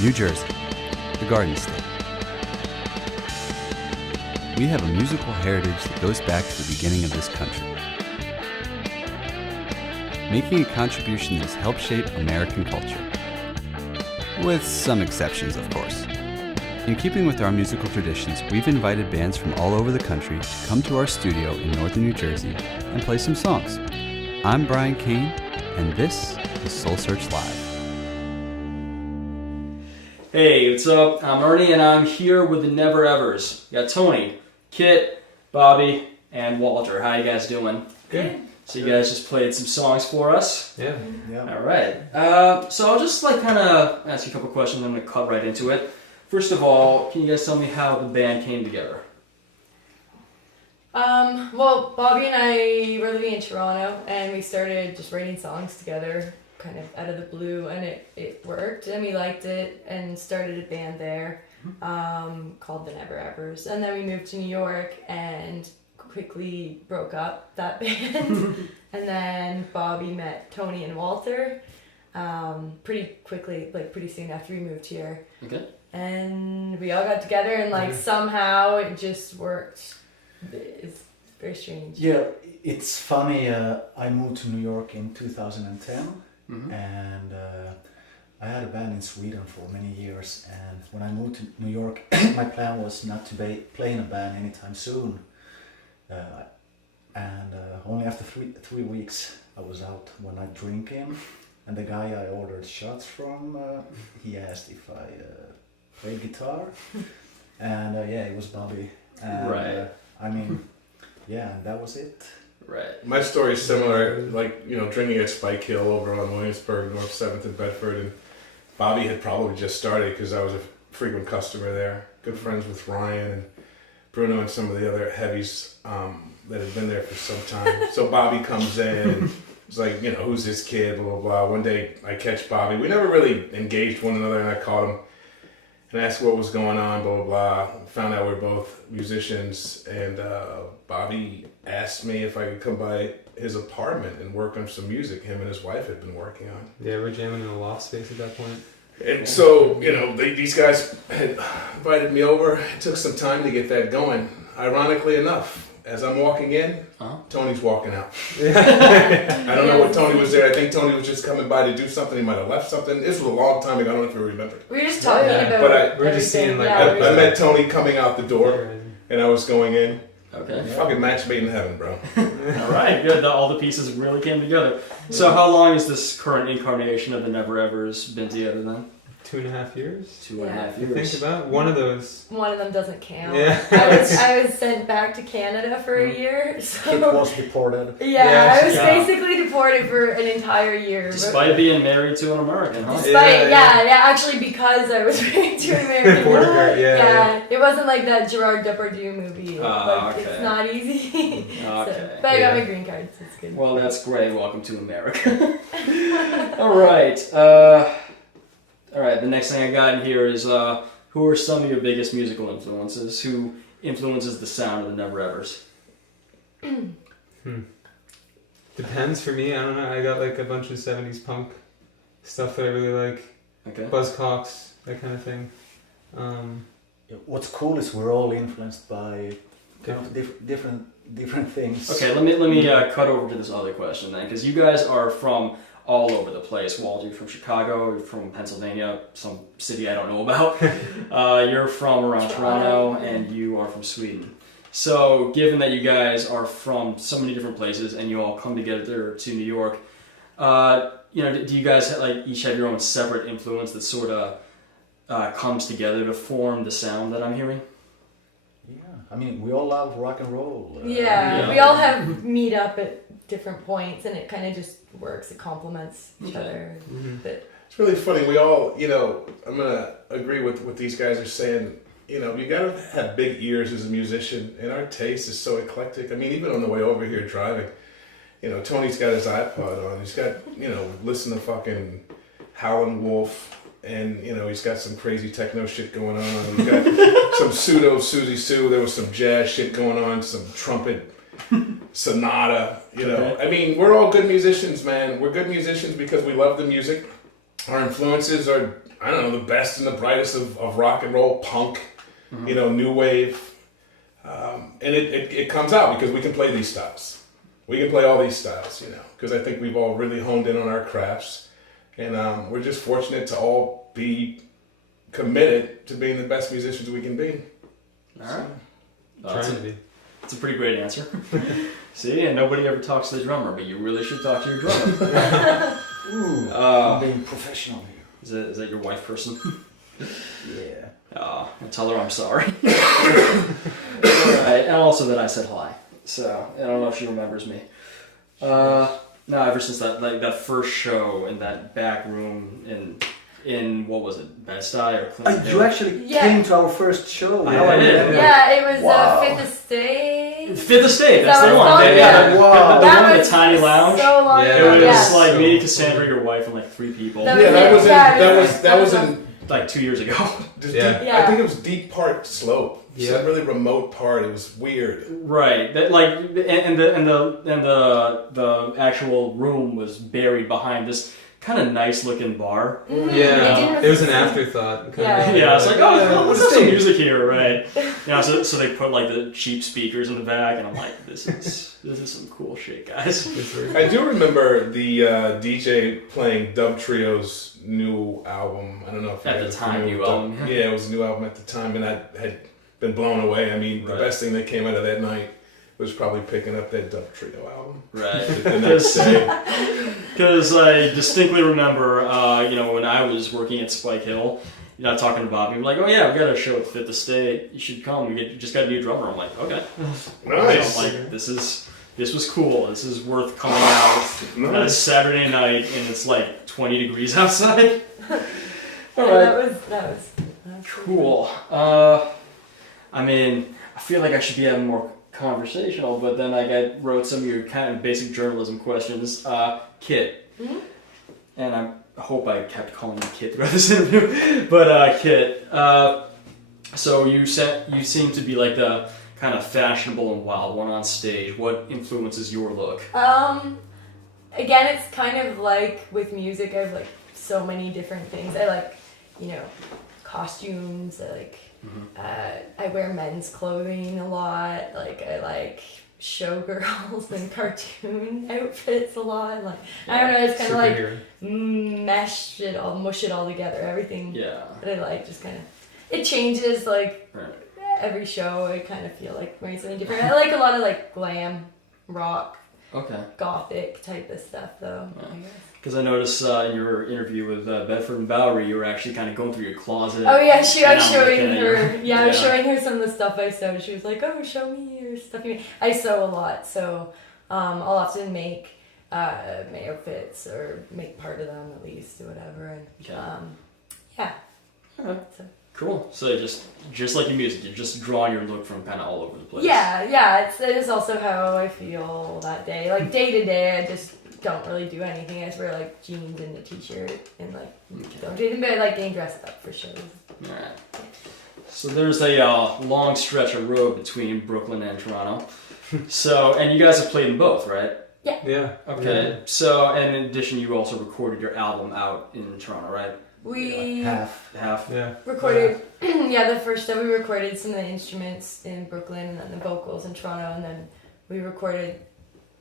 New Jersey, the Garden State. We have a musical heritage that goes back to the beginning of this country. Making a contribution that has helped shape American culture. With some exceptions, of course. In keeping with our musical traditions, we've invited bands from all over the country to come to our studio in northern New Jersey and play some songs. I'm Brian Caine, and this is Soul Search Live. Hey, what's up? I'm Ernie, and I'm here with the Never Evers. We got Tony, Kit, Bobby, and Walter. How you guys doing? Good. So you guys just played some songs for us? Yeah. All right. So I'll just kind of ask you a couple questions. I'm going to cut right into it. First of all, can you guys tell me how the band came together? Well, Bobby and I were living in Toronto, and we started just writing songs together, kind of out of the blue, and it worked, and we liked it, and started a band there, called the Never Evers. And then we moved to New York, and quickly broke up that band. And then Bobby met Tony and Walter, pretty quickly, like pretty soon after we moved here. Okay. And we all got together, and somehow it just worked. It's very strange. Yeah, it's funny. I moved to New York in 2010, and I had a band in Sweden for many years. And when I moved to New York, my plan was not to play in a band anytime soon. And only after three weeks, I was out one night drinking, and the guy I ordered shots from, he asked if I played guitar, and it was Bobby. And, right. And that was it. Right. My story is similar, drinking at Spike Hill over on Williamsburg, North 7th and Bedford, and Bobby had probably just started because I was a frequent customer there. Good friends with Ryan and Bruno and some of the other heavies that had been there for some time. So Bobby comes in and it's like, who's this kid, blah, blah, blah. One day I catch Bobby. We never really engaged one another, and I called him and asked what was going on, blah, blah, blah. Found out we're both musicians, and Bobby asked me if I could come by his apartment and work on some music him and his wife had been working on. Yeah, we're jamming in the loft space at that point. And so, these guys had invited me over. It took some time to get that going. Ironically enough, as I'm walking in, Tony's walking out. I don't know what Tony was there. I think Tony was just coming by to do something. He might have left something. This was a long time ago. I don't know if you remember. We were just talking about but we're just seeing I met Tony coming out the door, and I was going in. Okay. Fucking match made in heaven, bro. All right, good. All the pieces really came together. So how long has this current incarnation of the Never Evers been together then? 2.5 years. 2.5 You years. think about one of those. One of them doesn't count. Yeah. I was sent back to Canada for a year. So It was deported. I was basically deported for an entire year. Despite being married to an American, huh? Actually, because I was married to an American. It wasn't like that Gerard Depardieu movie. It's not easy. Okay. But I got my green card, so it's good. Well, that's great. Welcome to America. All right. All right, the next thing I got in here is who are some of your biggest musical influences? Who influences the sound of the Never Evers? Depends for me. I don't know. I got a bunch of 70s punk stuff that I really like. Okay. Buzzcocks, that kind of thing. What's cool is we're all influenced by kind of different things. Okay, let me cut over to this other question then, because you guys are from all over the place. Walter, you're from Chicago, you're from Pennsylvania, some city I don't know about. You're from around Toronto, and you are from Sweden. So given that you guys are from so many different places and you all come together to New York, do you guys each have your own separate influence that sort of comes together to form the sound that I'm hearing? Yeah, we all love rock and roll. We all have meet up at different points, and it kind of just works. It complements each other. But It's really funny. We all, I'm going to agree with what these guys are saying. You got to have big ears as a musician, and our taste is so eclectic. Even on the way over here driving, Tony's got his iPod on. He's got, listen to fucking Howlin' Wolf, and, he's got some crazy techno shit going on. He's got some pseudo Susie Sue. There was some jazz shit going on, some trumpet sonata, we're all good musicians, man. We're good musicians because we love the music. Our influences are I don't know, the best and the brightest of rock and roll, punk, new wave. And it comes out because we can play these styles. We can play all these styles, because I think we've all really honed in on our crafts. And we're just fortunate to all be committed to being the best musicians we can be. All right. Trying to be. That's a pretty great answer. See, and nobody ever talks to the drummer, but you really should talk to your drummer. Ooh, I'm being professional here. Is that your wife person? Yeah. I'll tell her I'm sorry. Alright, and also that I said hi. So, I don't know if she remembers me. No, ever since that first show in that back room in what was it, Bed-Stuy or Clinton? You actually came to our first show. I did. Yeah, it was Wow. Fifth Estate. Fifth Estate, that's That the was one. fun, Yeah. Wow. The That one in the was tiny lounge. So long Yeah. ago. It was Yeah. like me, Cassandra, your wife, and like 3 people. That Yeah, that was Yeah, that was in Like 2 years ago. Yeah. Deep, I think it was Deep Park Slope. Yeah. Some really remote part. It was weird. Right. That and the actual room was buried behind this kind of nice looking bar. Yeah, it was an afterthought. Yeah. Yeah, it's like, Yeah, let's have some music here, right? So they put like the cheap speakers in the back, and I'm like, this is some cool shit, guys. I do remember the DJ playing Dub Trio's new album. I don't know if you At the guys time, familiar new with album, Dub- yeah. Yeah, it was a new album at the time, and I had been blown away. I mean, the Right. best thing that came out of that night was probably picking up that Dub Trio album. Right. The next day. Because I distinctly remember, when I was working at Spike Hill, talking to Bobby, I'm like, oh yeah, we got a show at Fifth Estate. You should come. Just got a new drummer. I'm like, okay. Nice. I'm like, this was cool. This is worth coming out on a Saturday night, and it's like 20 degrees outside. All right. That was Cool. I feel like I should be having more conversational, but then I wrote some of your kind of basic journalism questions. Kit. Mhm. And I hope I kept calling you Kit throughout this interview. But Kit, so you seem to be like the kind of fashionable and wild one on stage. What influences your look? Again, it's kind of like with music. I have like so many different things. I like, costumes. I like. I wear men's clothing a lot. Like I like showgirls and cartoon outfits a lot. Like I don't know. It's kind of like mush it all together. Everything that I like just kind of it changes. Like every show, I kind of feel like wearing something different. I like a lot of like glam, rock, gothic type of stuff though. I guess. Because I noticed in your interview with Bedford and Bowery, you were actually kind of going through your closet. Oh yeah, I was showing looking at her. your- I was showing her some of the stuff I sewed. She was like, "Oh, show me your stuff." You made." I sew a lot, so I'll often make my outfits or make part of them at least or whatever. And yeah. Okay. So. Cool. So just like your music, you're just drawing your look from kind of all over the place. Yeah. It is also how I feel that day. Like day to day, I just don't really do anything. I just wear like jeans and a t-shirt and like don't do anything, but I like getting dressed up for shows. All right. So there's a long stretch of road between Brooklyn and Toronto. And you guys have played in both, right? Yeah. Okay. Yeah. So, and in addition, you also recorded your album out in Toronto, right? We Half. Yeah. recorded, the first time we recorded some of the instruments in Brooklyn and then the vocals in Toronto, and then we recorded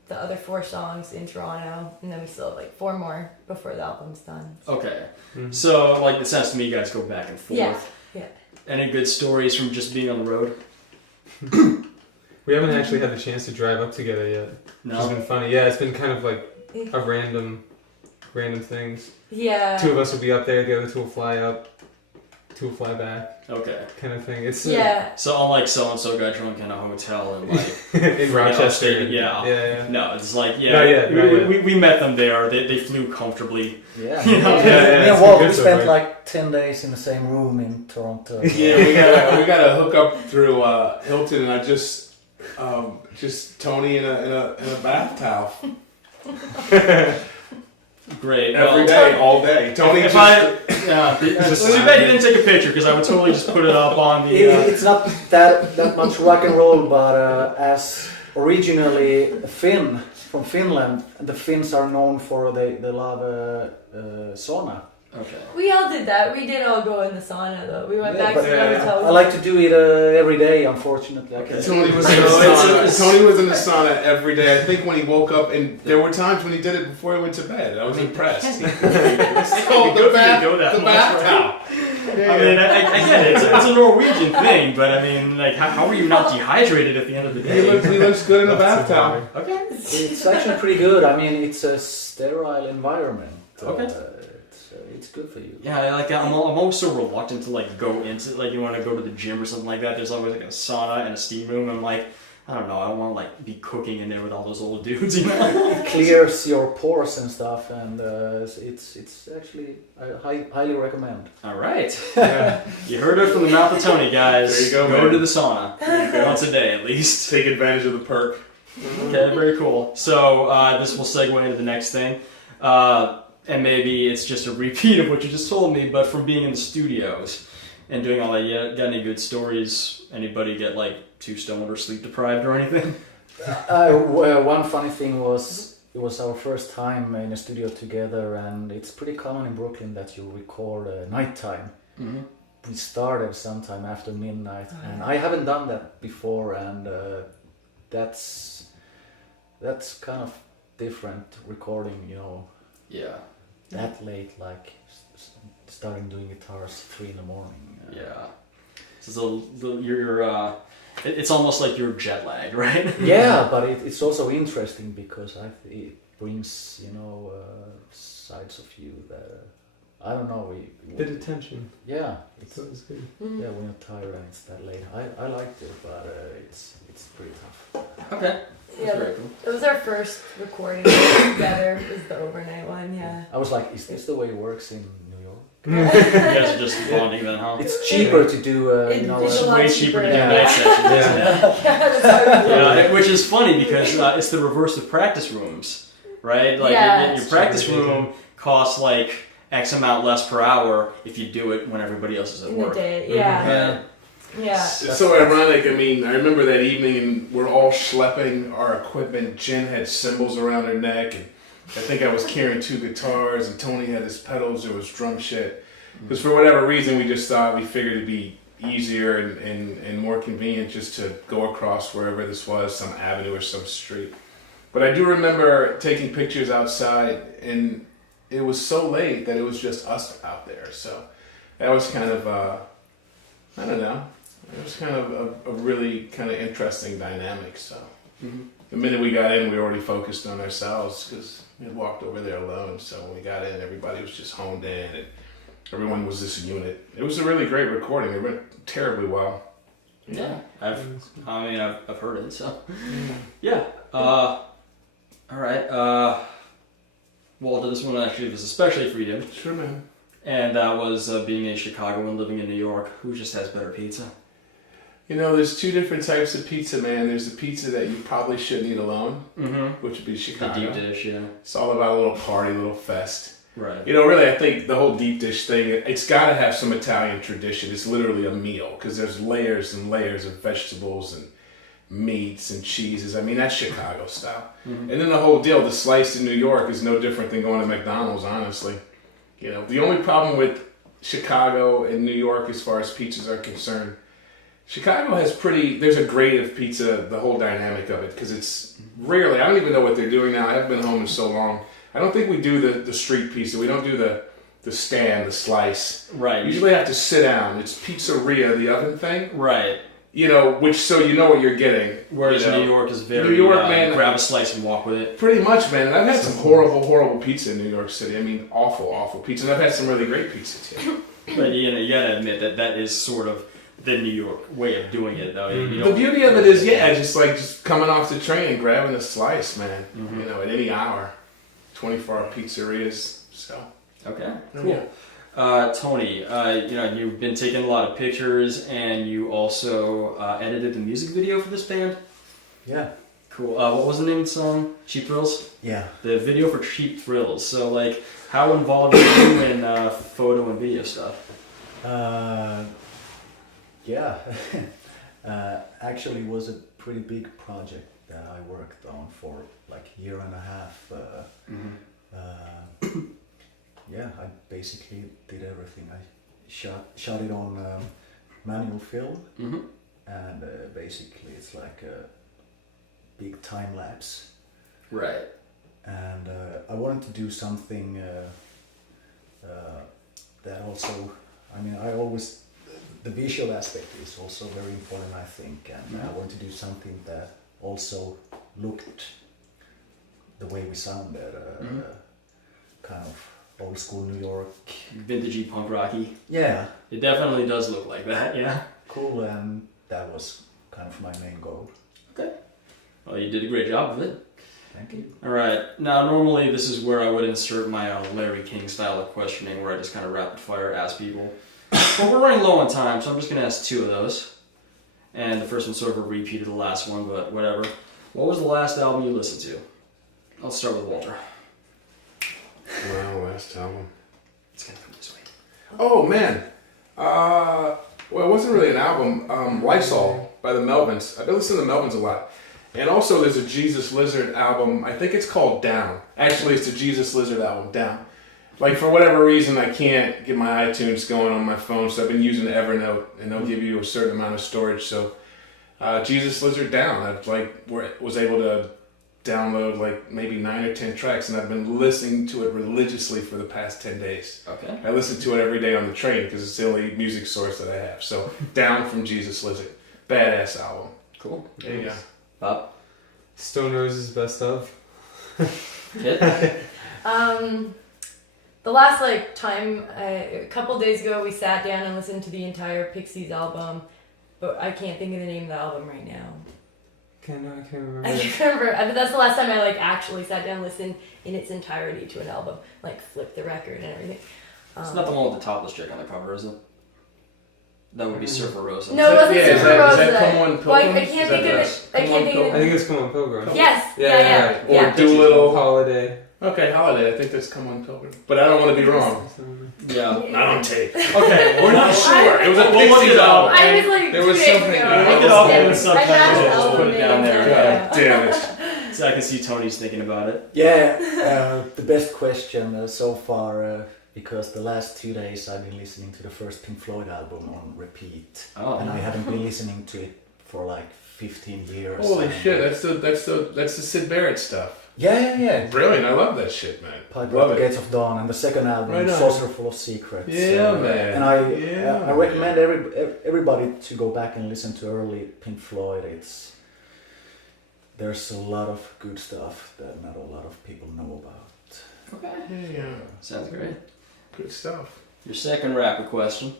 the other 4 songs in Toronto, and then we still have like 4 more before the album's done. Okay. Mhm. So, like, it sounds to me you guys go back and forth. Yeah. Any good stories from just being on the road? We haven't actually had the chance to drive up together yet. No. It's been funny. Yeah, it's been kind of like a random things. Yeah. 2 of us will be up there, the other 2 will fly up, 2 will fly back, Okay. kind of thing. It's So unlike so-and-so got drunk in a hotel and like in Rochester. Yeah. No, it's like Not yet. we met them there. They flew comfortably. Yeah. You know? Me it's and been Walt, good we so spent far. like 10 days in the same room in Toronto. Yeah, we gotta hook up through Hilton, and I just Tony in a bath towel Great. every day, all day. Tony If just. too bad you didn't take a picture because I would totally just put it up on the. It's not that much rock and roll, but as originally a Finn from Finland, the Finns are known for they love sauna. Okay. We all did that. We did all go in the sauna though. We went back to the hotel. I like to do it every day. Unfortunately, I can't. Tony was in the sauna. Tony was in the sauna every day. I think when he woke up, and there were times when he did it before he went to bed. I was impressed. Oh, the bath towel. I mean, I get it. It's a Norwegian thing, but I mean, like, how are you not dehydrated at the end of the day? He looks good in a bath towel. Okay. It's actually pretty good. I mean, it's a sterile environment. Okay. It's good for you. Yeah, like I'm always so reluctant to like go into like you want to go to the gym or something like that. There's always like a sauna and a steam room. I'm like, I don't know. I don't want to like be cooking in there with all those old dudes, you know. It clears your pores and stuff, and it's actually I highly recommend. All right. You heard it from the mouth of Tony, guys. There you go, Go man. to the sauna once a day at least. Take advantage of the perk. Okay, very cool. So this will segue into the next thing. And maybe it's just a repeat of what you just told me, but from being in the studios and doing all that, you got any good stories? Anybody get like too stoned or sleep deprived or anything? One funny thing was it was our first time in a studio together, and it's pretty common in Brooklyn that you record nighttime. Mm-hmm. We started sometime after midnight, and I haven't done that before, and that's kind of different recording, you know. Yeah. That late, like starting doing guitars 3 in the morning. Yeah. So it's almost like you're jet lagged, right? Yeah, but it's also interesting because it brings, you know, sides of you that I don't know. Bit of tension. Yeah, It's always good. yeah, when you're tired and it's that late. I liked it, but it's pretty tough. Okay. That's Yeah, very cool. it was our first recording together. It was the overnight one, yeah. I was like, is this the way it works in New York? You guys are just bonding then, huh? It's cheaper to do, you know. It's a lot way cheaper to do Yeah. night sessions. Yeah, that's how we do it. Which is funny because it's the reverse of practice rooms, right? Like Yeah. your practice room costs like X amount less per hour if you do it when everybody else is at In the work. day, yeah. Yeah. Yeah. It's so ironic. I mean, I remember that evening, and we're all schlepping our equipment. Jen had cymbals around her neck, and I think I was carrying 2 guitars, and Tony had his pedals. There was drum shit. Because for whatever reason, we just thought we figured it'd be easier and more convenient just to go across wherever this was, some avenue or some street. But I do remember taking pictures outside, and it was so late that it was just us out there. So that was kind of, I don't know. It was kind of a really kind of interesting dynamic. So the minute we got in, we were already focused on ourselves because we had walked over there alone. So when we got in, everybody was just honed in, and everyone was this unit. It was a really great recording. It went terribly well. Yeah. I've heard it, so yeah. All right. Walter, this one actually was especially for you. Sure, man. And that was being a Chicagoan living in New York. Who just has better pizza? You know, there's 2 different types of pizza, man. There's the pizza that you probably shouldn't eat alone, which would be The Chicago. deep dish, yeah. It's all about a little party, a little fest. Right. You know, really, I think the whole deep dish thing, it's got to have some Italian tradition. It's literally a meal because there's layers and layers of vegetables and meats and cheeses. I mean, that's Chicago style. And then the whole deal, the slice in New York is no different than going to McDonald's, honestly. You know, the only problem with Chicago and New York as far as pizzas are concerned, Chicago has there's a grade of pizza, the whole dynamic of it, because it's rarely, I don't even know what they're doing now. I haven't been home in so long. I don't think we do the street pizza. We don't do the stand, the slice. Right. You usually have to sit down. It's pizzeria, the oven thing. Right. You know, which so you know what you're getting. Whereas you know? New York is very New York, man, grab a slice and walk with it. Pretty much, man. And I've had some horrible pizza in New York City. I mean, awful pizza. And I've had some really great pizza too. But you know, you gotta admit that is sort of the New York way of doing it, though. You The don't- beauty of it is, just coming off the train and grabbing a slice, man. You know, at any hour. 24-hour pizzerias. So. Okay. Cool. Tony, you know, you've been taking a lot of pictures, and you also edited the music video for this band. Yeah. Cool. What was the name of the song? Cheap Thrills? Yeah. The video for Cheap Thrills. So, like, how involved are you in photo and video stuff? Yeah. Actually, it was a pretty big project that I worked on for like a year and a half. yeah, I basically did everything. I shot it on manual film, Mm-hmm. and basically it's like a big time lapse. Right. And I wanted to do something that also, I mean, the visual aspect is also very important, I think, and I want to do something that also looked the way we sounded, kind of old school New York. Vintagey punk rocky. Yeah, It definitely does look like that, yeah. cool, and that was kind of my main goal. Well, you did a great job of it. Thank you. All right. Now, normally this is where I would insert my Larry King style of questioning, where I just kind of rapid fire ask people. But we're running low on time, so I'm just going to ask 2 of those. And the first one's sort of a repeat of the last one, but whatever. What was the last album you listened to? I'll start with Walter. Wow, last album. It's going to come this way. Oh man, well, it wasn't really an album. Lysol by the Melvins. I've been listening to the Melvins a lot, and also there's a Jesus Lizard album. I think it's called Down. Actually, it's a Jesus Lizard album, Down. Like for whatever reason, I can't get my iTunes going on my phone, so I've been using Evernote, and they'll give you a certain amount of storage. So, Jesus Lizard Down. I was able to download like maybe 9 or 10 tracks, and I've been listening to it religiously for the past 10 days. Okay. I listen to it every day on the train because it's the only music source that I have. So, Down from Jesus Lizard. Badass album. Cool. There you go. Bob? Stone Roses best of. Kit? The last time, a couple days ago, we sat down and listened to the entire Pixies album, but I can't think of the name of the album right now. I can't remember. I can't remember. I mean, that's the last time I actually sat down and listened in its entirety to an album, flipped the record and everything. It's not the one with the topless chick on the cover, is it? That would be Surfer Rosa. No, it wasn't Is Surfer Rosa. that Come On Pilgrim? Well, I can't think of it. I can't think of I it. think it's Come On Pilgrim. Yes. Yeah. Or Yeah. Doolittle. Holiday. Okay, Holiday. I think that's Come On Pilgrim. But I don't want to be wrong. Yeah. Not on tape. Okay, we're not sure. It was a We'll look Pixies it up. album. I was There was 2 days something- ago. Look it up Yeah. in the subtitles. I found the We'll album put it down name, there. yeah. God damn it. So I can see Tony's thinking about it. Yeah, the best question so far, because the last 2 days I've been listening to the first Pink Floyd album on repeat, Oh. and I haven't been listening to it for 15 years. Holy and, shit, that's the Sid Barrett stuff. Yeah. Brilliant, I love that shit, man. Piper Love at the it. Gates of Dawn, and the second album, Right on. Saucer Full of Secrets. Yeah, man. And I recommend everybody to go back and listen to early Pink Floyd. There's a lot of good stuff that not a lot of people know about. Okay. Yeah, Sounds great. good stuff. Your second rapid question.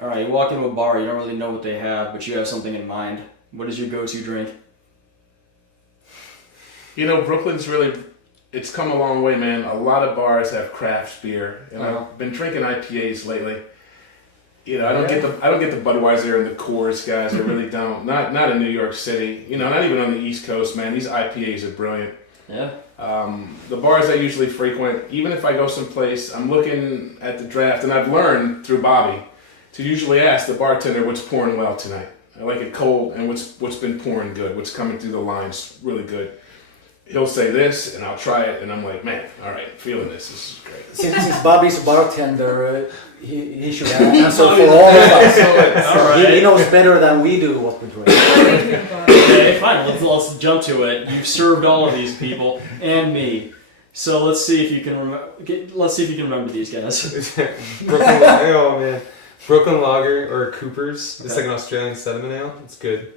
All right, you walk into a bar, you don't really know what they have, but you have something in mind. What is your go-to drink? You know, Brooklyn's it's come a long way, man. A lot of bars have craft beer, and Uh-huh. I've been drinking IPAs lately. You know, I don't get the Budweiser and the Coors guys. I really don't. Not in New York City. You know, not even on the East Coast, man. These IPAs are brilliant. Yeah. The bars I usually frequent, even if I go someplace, I'm looking at the draft, and I've learned through Bobby to usually ask the bartender what's pouring well tonight. I like it cold, and what's been pouring good, what's coming through the lines really good. He'll say this, and I'll try it, and I'm like, man, all right, feeling this. This is great. Since Bobby's a bartender, he should answer for all of us. All right. He knows better than we do what we drink. Okay, fine. Let's jump to it. You've served all of these people and me, so let's see if you can remember these guys. Brooklyn Lager or Cooper's. It's like an Australian sediment ale. It's good.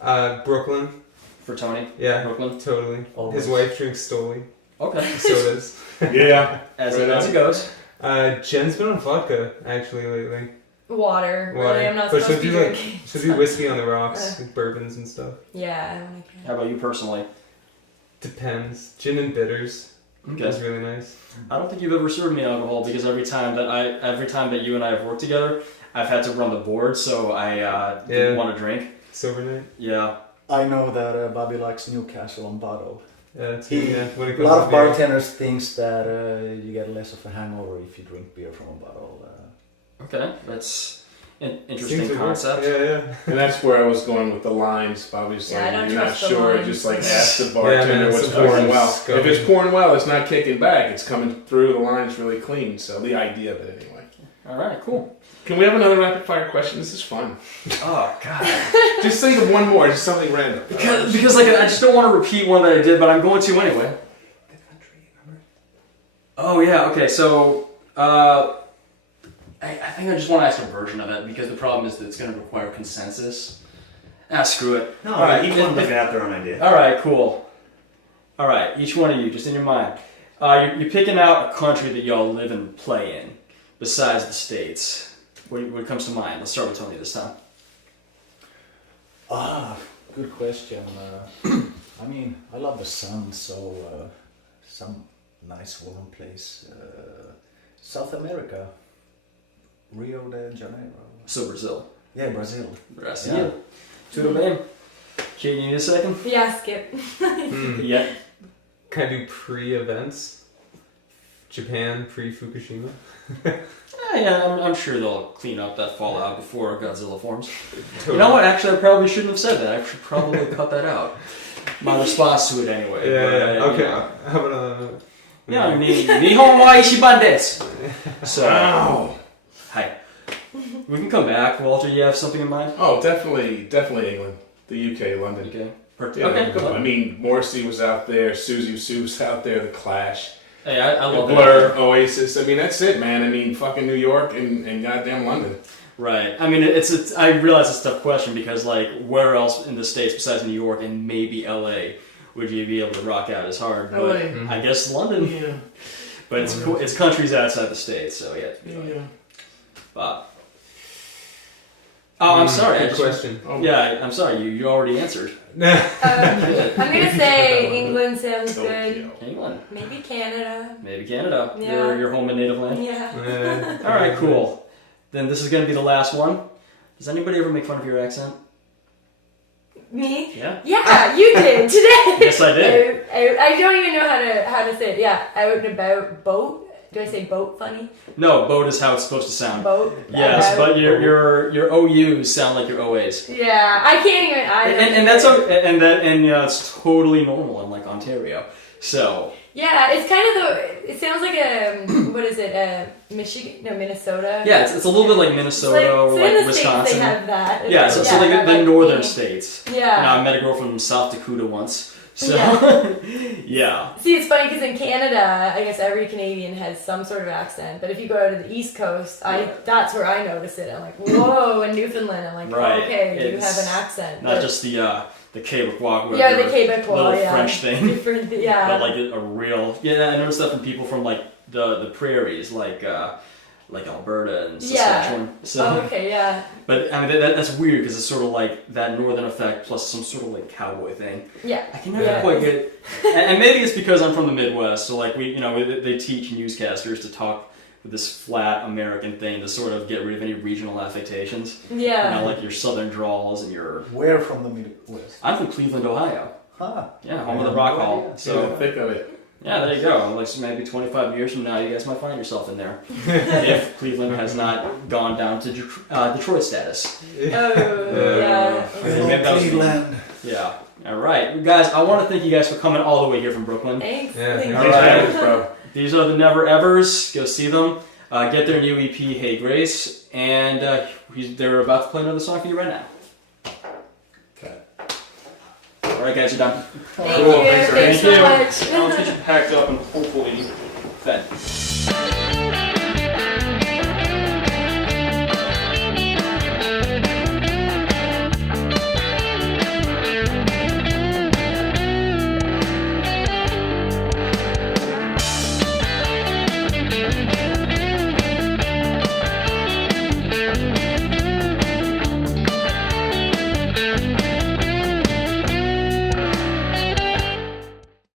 Brooklyn. For Tony. Yeah, Brooklyn. totally. Always. His wife drinks Stoli. Okay. Sodas. Yeah. As it goes. Jen's been on vodka actually lately. Water. Really, I'm not But supposed to be drinking. she'll do whiskey on the rocks, like bourbons and stuff. Yeah, I don't care. How about you personally? Depends. Gin and bitters. That's really nice. I don't think you've ever served me alcohol because every time that you and I have worked together, I've had to run the board, so I didn't want to drink. Sober night. Yeah. I know that Bobby likes Newcastle on bottle. Yeah, that's good. Yeah. When it A comes lot to of beer. bartenders thinks that you get less of a hangover if you drink beer from a bottle. Okay. That's Interesting Seems to work. concept. Yeah. And that's where I was going with the lines. Bobby's Yeah, I like, don't you're not trust the sure, lines. just like ask the Yeah, bartender man, what's sometimes pouring well. it's If it's pouring well, it's not kicking back. It's coming through the lines really clean. So the idea of it anyway. All right, cool. Can we have another rapid fire question? This is fun. Oh God. Just think of one more, just something random. Because like I just don't want to repeat one that I did, but I'm going to anyway. Oh yeah. Okay. So I think I just want to ask a version of it because the problem is that it's going to require consensus. Screw it. No, All right. each one's looking out their own idea. All right. Cool. All right. Each one of you, just in your mind, you're picking out a country that y'all live and play in, besides the States. What comes to mind? Let's start with Tony this time. Good question. I mean, I love the sun, so some nice warm place. South America, Rio de Janeiro. So Brazil. Yeah, Brazil. Rest Yeah. of you. Tudo bem. Kate, you need a second? Yeah, skip. Yeah. Can I do pre-events? Japan pre-Fukushima? Yeah, I'm sure they'll clean up that fallout before Godzilla forms. You know what? Actually, I probably shouldn't have said that. I should probably cut that out. My response to it anyway. Yeah. But, Okay. you know. How about Yeah, Nihon wa Ichiban desu. So, Wow. hi. We can come back. Walter, you have something in mind? Oh, definitely England, the UK, London. Okay. Yeah, Okay, go I on. mean, Morrissey was out there, Susie Sue was out there, The Clash, Hey, I love Blur, that. Oasis. I mean, that's it, man. I mean, fucking New York and goddamn London. Right. I mean, it's. I realize it's a tough question because, like, where else in the States besides New York and maybe LA would you be able to rock out as hard? But LA. I guess London. Yeah. But it's cool. It's countries outside the States, so yeah. It's fine. But oh, I'm sorry. I Good just- question. Oh, Yeah, I'm sorry. You already answered. I'm gonna say England sounds good. Tokyo. England, Maybe Canada. maybe Canada. Yeah. Your home and native land. Yeah. All right, cool. Then this is gonna be the last one. Does anybody ever make fun of your accent? Me? Yeah. Yeah, you did today. Yes, I did. I don't even know how to say it. Yeah, out and about boat. Do I say boat funny? No, boat is how it's supposed to sound. Boat. Yes, about. but your OUs sound like your OAs. Yeah, I can't even. And that's okay, and it's totally normal in like Ontario. So Yeah, it's kind of it sounds like a what is it? Michigan? No, Minnesota. yeah, it's a little bit like Minnesota or so in like the Wisconsin. States they have that. Yeah, so like I the northern being- states. Yeah. And I met a girl from South Dakota once. So yeah. See, it's funny because in Canada, I guess every Canadian has some sort of accent. But if you go out to the East Coast, that's where I notice it. I'm like, whoa! In Newfoundland, I'm like, Right. okay, you It's have an accent. Not but- just the Quebecois, where yeah, the they're Quebecois, little yeah. French thing. Different, yeah. But like a real I noticed that from people from like the prairies, like Alberta and Saskatchewan. So, Oh, okay, yeah. but I mean that's weird because it's sort of like that northern effect plus some sort of like cowboy thing. Yeah. I can never Yeah. quite get, and maybe it's because I'm from the Midwest, so like they teach newscasters to talk with this flat American thing to sort of get rid of any regional affectations. Yeah. Like your southern drawls and your. Where from the Midwest? I'm from Cleveland, Ohio. Huh. Yeah, home of the Rock Hall. So So think of it. yeah, there you go. Like so maybe 25 years from now, you guys might find yourself in there if Cleveland has not gone down to Detroit status. Oh, yeah. Maybe that was- Cleveland. Yeah. All right, guys. I want to thank you guys for coming all the way here from Brooklyn. Thanks. Yeah, Thank all you. right. bro. These are the Never Evers. Go see them. Get their new EP, Hey Grace, and they're about to play another song for you right now. Okay. All right, guys, you're done. Thank Cool. you. Thanks, Thanks Thank so you. much. I'll get you packed up and hopefully fed.